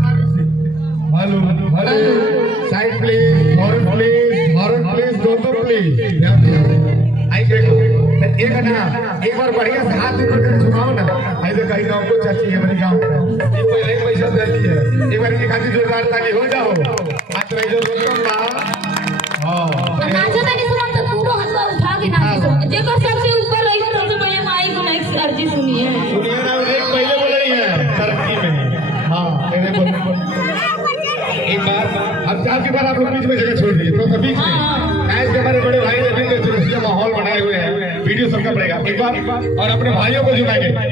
hello hello side please horn please Gautam please I देखो एक ना एक बार बढ़िया से हाथ ऊपर कर झुकाओ ना आई देखो कहीं गांव को चाची हमारे गांव ये कोई नहीं पैसा देती है एक बार की खातिर जोरदार ताली हो जाओ हाथ रह जो गौतम बा हां नाचो तनी सुन तो पूरा हाथ उठा के नाचो जेकर सबसे ऊपर रही सबसे बढ़िया माई को नेक्स्ट अर्जी सुनिए ना एक पहले बोल रही है तरक्की में हां मेरे बोल एक बार अब चार की बार आप लोग बीच में जगह छोड़ दीजिए तो बीच में आज के हमारे बड़े भाई ने भी माहौल बनाए हुए हैं वीडियो सबका पड़ेगा एक बार और अपने भाइयों को झुकाएंगे